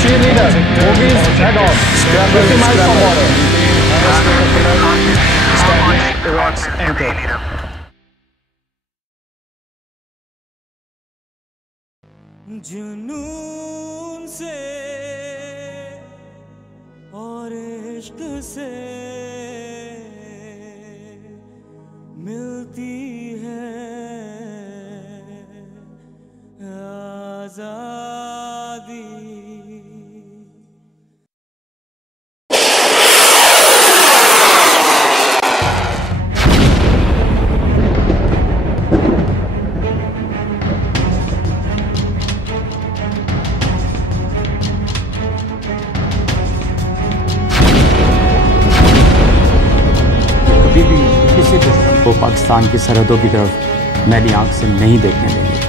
cheerleader movies head off. They are 50 miles from border. Establish Iraq's anchor. जुनून से और इश्क से मिलती है आजादी। कभी भी किसी दुश्मन को पाकिस्तान की सरहदों की तरफ मैली आंख से नहीं देखने देंगे।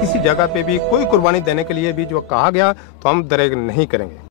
किसी जगह पे भी कोई कुर्बानी देने के लिए भी जो कहा गया तो हम दरेग नहीं करेंगे।